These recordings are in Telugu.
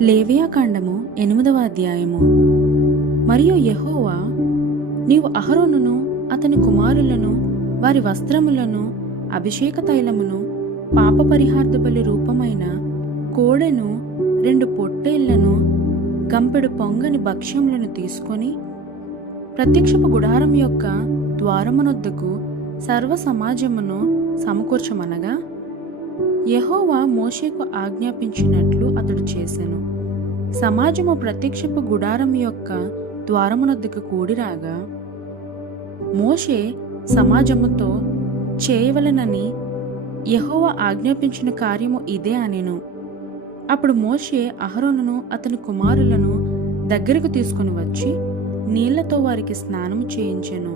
లేవియాకాండము 8వ అధ్యాయము. మరియు యెహోవా, నీవు అహరోనును అతని కుమారులను వారి వస్త్రములను అభిషేక తైలమును పాప పరిహార్థ బలి రూపమైన కోడెను 2 పొట్టేళ్లను గంపెడు పొంగని భక్ష్యములను తీసుకొని ప్రత్యక్షపు గుడారం యొక్క ద్వారమునొద్దకు సర్వ సమాజమును సమకూర్చమనగా యెహోవా మోషేకు ఆజ్ఞాపించినట్లు అతడు చేసెను. సమాజము ప్రత్యక్షపు గుడారం యొక్క ద్వారమునొద్దకు కూడిరాగా మోషే సమాజముతో చేయవలెనని యెహోవా ఆజ్ఞాపించిన కార్యము ఇదే అనెను. అప్పుడు మోషే అహరోనును అతని కుమారులను దగ్గరకు తీసుకుని వచ్చి నీళ్లతో వారికి స్నానము చేయించెను.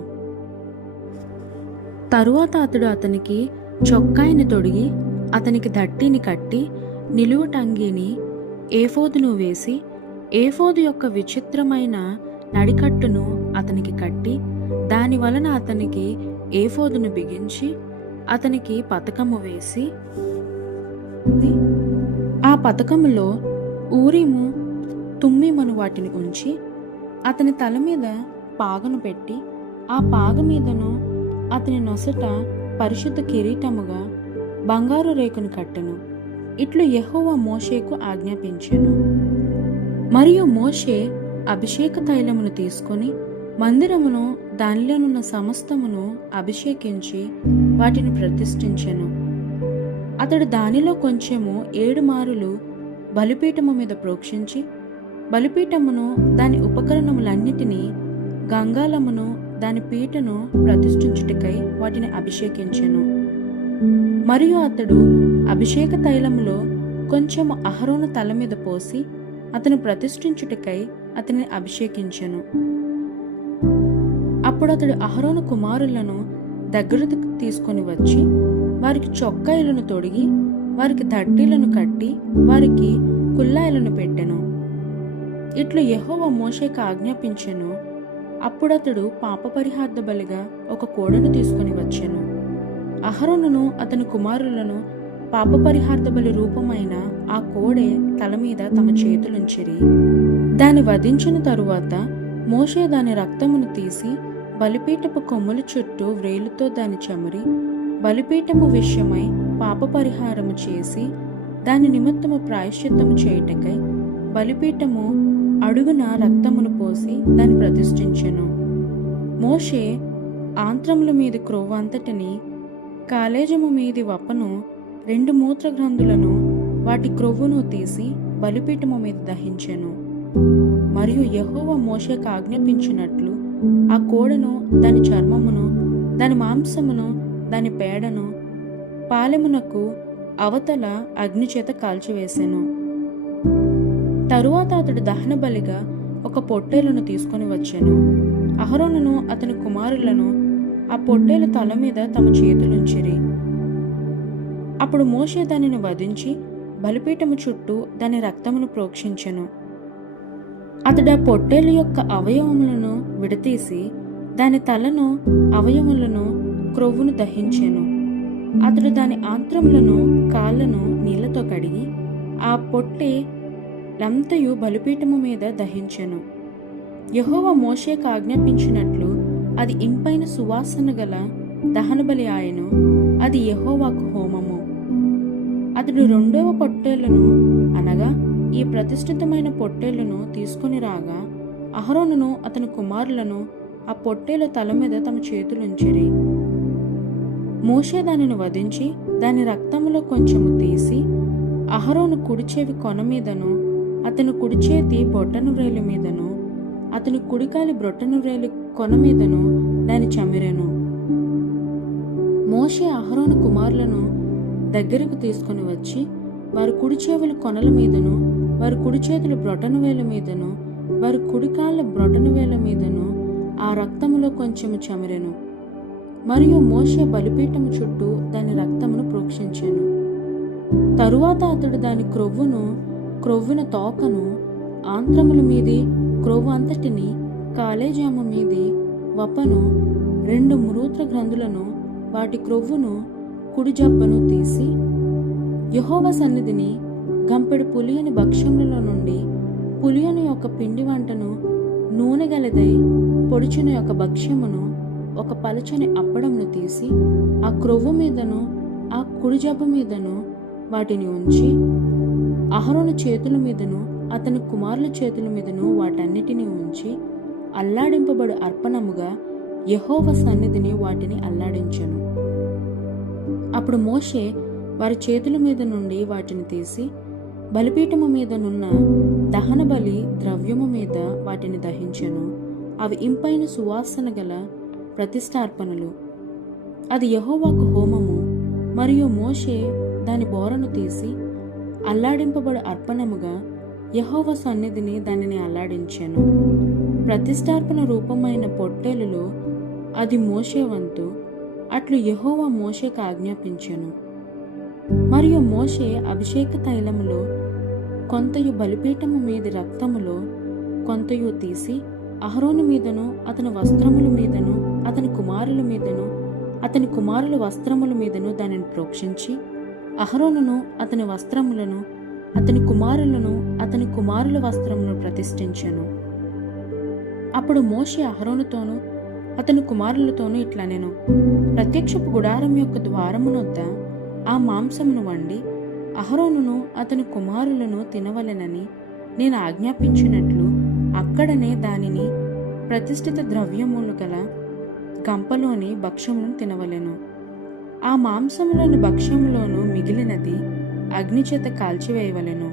తరువాత అతడు అతనికి చొక్కాయిని తొడిగి అతనికి దట్టిని కట్టి నిలువుటంగీని ఏఫోదును వేసి ఏఫోదు యొక్క విచిత్రమైన నడికట్టును అతనికి కట్టి దాని వలన అతనికి ఏఫోదును బిగించి అతనికి పతకము వేసి ఆ పతకములో ఊరీము తుమ్మీమను వాటిని ఉంచి అతని తల మీద పాగను పెట్టి ఆ పాగ మీదను అతని నొసట పరిశుద్ధ కిరీటముగా బంగారు రేకును కట్టెను. ఇట్లు యెహోవా మోషేకు ఆజ్ఞాపించెను. మరియు మోషే అభిషేక తైలమును తీసుకొని మందిరమును దానిలోనున్న సమస్తమును అభిషేకించి వాటిని ప్రతిష్ఠించెను. అతడు దానిలో కొంచెము 7 మారులు బలిపీఠము మీద ప్రోక్షించి బలిపీఠమును దాని ఉపకరణములన్నిటినీ గంగాళమును దాని పీటను ప్రతిష్ఠించుటకై వాటిని అభిషేకించెను. మరియు అతడు అభిషేక తైలములో కొంచెము అహరోను తల మీద పోసి అతను ప్రతిష్ఠించుటకై అతనిని అభిషేకించెను. అప్పుడు అతడు అహరోను కుమారులను దగ్గరకు తీసుకొని వచ్చి వారికి చొక్కాయిలను తొడిగి వారికి దట్టీలను కట్టి వారికి కుల్లాయిలను పెట్టెను. ఇట్లు యెహోవా మోషేకు ఆజ్ఞాపించెను. అప్పుడతడు పాప పరిహార్థ బలిగా ఒక కోడెను తీసుకొని వచ్చెను. అహరోనును అతని కుమారులను పాప పరిహార్థ బలి రూపమైన ఆ కోడె తల మీద తమ చేతులుంచిరి. దాని వధించిన తరువాత మోషే దాని రక్తమును తీసి బలిపీఠపు కొమ్ముల చుట్టూ వ్రేలుతో దాని చమరి బలిపీఠము విషయమై పాప పరిహారము చేసి దాని నిమిత్తము ప్రాయశ్చిత్తము చేయుటకై బలిపీఠము అడుగున రక్తమును పోసి దాన్ని ప్రతిష్ఠించెను. మోషే ఆంత్రముల మీది క్రొవ్వు అంతటిని కాలేజము మీది వపను 2 మూత్రగ్రంథులను వాటి క్రొవ్వును తీసి బలిపీఠము మీద దహించెను. మరియు యెహోవా మోషేకు ఆజ్ఞాపించినట్లు ఆ కోడెను దాని చర్మమును దాని మాంసమును దాని పేడను పాలెమునకు అవతల అగ్నిచేత కాల్చివేసెను. తరువాత అతడు దహన బలిగా ఒక పొట్టేలును తీసుకొని వచ్చెను. అహరోనును అతని కుమారులను ఆ పొట్టేలు తల మీద తమ చేతులుంచిరి. అప్పుడు మోషే దానిని వధించి బలిపీఠము చుట్టూ దాని రక్తమును ప్రోక్షించెను. అతడు ఆ పొట్టేలు యొక్క అవయవములను విడతీసి దాని తలను అవయవములను క్రొవ్వును దహించెను. అతడు దాని ఆంత్రములను కాళ్ళను నీళ్లతో కడిగి ఆ పొట్టే లంతయు బలిపీఠము మీద దహించెను. యెహోవా మోషేకు ఆజ్ఞాపించినట్లు అది ఇంపైన సువాసన గల దహన బలి ఆయను. అది యెహోవాకు హోమము. అతడు 2వ పొట్టేలును అనగా ఈ ప్రతిష్ఠితమైన పొట్టేలును తీసుకుని రాగా అహరోనును అతని కుమారులను ఆ పొట్టేలు తల మీద తమ చేతులుంచిరి. మోషే దానిని వధించి దాని రక్తములో కొంచెము తీసి అహరోను కుడిచెవి కొన మీదను అతని కుడిచేతి బొట్టను వ్రేలి మీదను అతని కుడికాలి బ్రొట్టను వ్రేలి కొన మీదను దాని చమిరెను. మోషే అహరోను కుమారులను దగ్గరకు తీసుకుని వచ్చి వారి కుడి చెవులు కొనల మీదను వారి కుడి చేతులు బ్రొటను వేల మీదను వారి కుడికాళ్ళ బ్రొటను వేల మీదను ఆ రక్తములో కొంచెము చమిరెను. మరియు మోషే బలిపీఠము చుట్టూ దాని రక్తమును ప్రోక్షించెను. తరువాత అతడు దాని క్రొవ్విన తోకను ఆంత్రముల మీది క్రొవ్వు అంతటిని కాలేజాము మీది వపను 2 మూత్ర గ్రంథులను వాటి క్రొవ్వును కుడి జబ్బను తీసి యెహోవా సన్నిధిని గంపెడు పులియని భక్ష్యములలో నుండి పులియని యొక్క పిండి వంటను, నూనె గలదై పొడిచిన యొక్క భక్ష్యమును, ఒక పలచని అప్పడమును తీసి ఆ క్రొవ్వు మీదను ఆ కుడి జబ్బు మీదను వాటిని ఉంచి అహరోను చేతుల మీదను అతని కుమారుల చేతుల మీదను వాటన్నిటిని ఉంచి అల్లాడింపబడు అర్పణముగా యెహోవా సన్నిధిని వాటిని అల్లాడించెను. అప్పుడు మోషే వారి చేతుల మీద నుండి వాటిని తీసి బలిపీఠము మీదనున్న దహన బలి ద్రవ్యము మీద వాటిని దహించెను. అవి ఇంపైన సువాసన గల ప్రతిష్టార్పణలు. అది యెహోవాకు హోమము. మరియు మోషే దాని బోరను తీసి అల్లాడింపబడు అర్పణముగా యెహోవా సన్నిధిని దానిని అల్లాడించెను. ప్రతిష్టార్పణ రూపమైన పొట్టేలులో అది మోషే వంతు. అట్లు యెహోవా మోషేకు ఆజ్ఞాపించెను. మరియు మోషే అభిషేక తైలములో కొంతయు బలిపీఠము మీది రక్తములో కొంతయు తీసి అహరోను మీదను అతని వస్త్రముల మీదను అతని కుమారుల మీదను అతని కుమారుల వస్త్రముల మీదను దానిని ప్రోక్షించి అహరోనును అతని వస్త్రములను అతని కుమారులను అతని కుమారుల వస్త్రములను ప్రతిష్ఠించెను. అప్పుడు మోషే అహరోనుతోనూ అతని కుమారులతోనూ ఇట్లనెను: ప్రత్యక్షపు గుడారం యొక్క ద్వారమునొద్ద ఆ మాంసమును వండి అహరోనును అతని కుమారులను తినవలెనని నేను ఆజ్ఞాపించినట్లు అక్కడనే దానిని ప్రతిష్ఠిత ద్రవ్యములు గల గంపలోని భక్ష్యములను తినవలెను. ఆ మాంసములోని భక్ష్యములోను మిగిలినది అగ్నిచేత కాల్చివేయవలెను.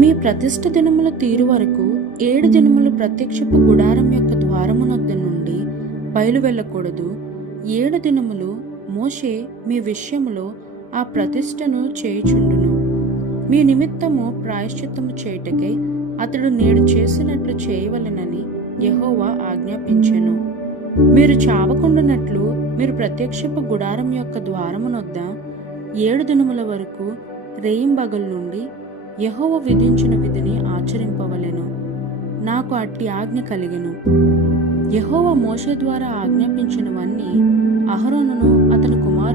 మీ ప్రతిష్ఠ దినముల తీరు వరకు 7 దినములు ప్రత్యక్షపు గుడారం యొక్క ద్వారమునొద్ద నుండి బయలు వెళ్ళకూడదు. 7 దినములు మోషే మీ విషయములో ఆ ప్రతిష్టను చేయుచుండును. మీ నిమిత్తము ప్రాయశ్చిత్తము చేయుటకై అతడు నేడు చేసినట్లు చేయవలెనని యెహోవా ఆజ్ఞాపించెను. మీరు చావకుండునట్లు మీరు ప్రత్యక్షపు గుడారం యొక్క ద్వారమునొద్ద 7 దినముల వరకు రేయింబగలు నుండి యెహోవా విధించిన విధిని ఆచరింపవలెను. నాకు అట్టి ఆజ్ఞ కలిగెను. యెహోవా మోషే ద్వారా ఆజ్ఞాపించినవన్నీ అహరోనును అతని కుమారులను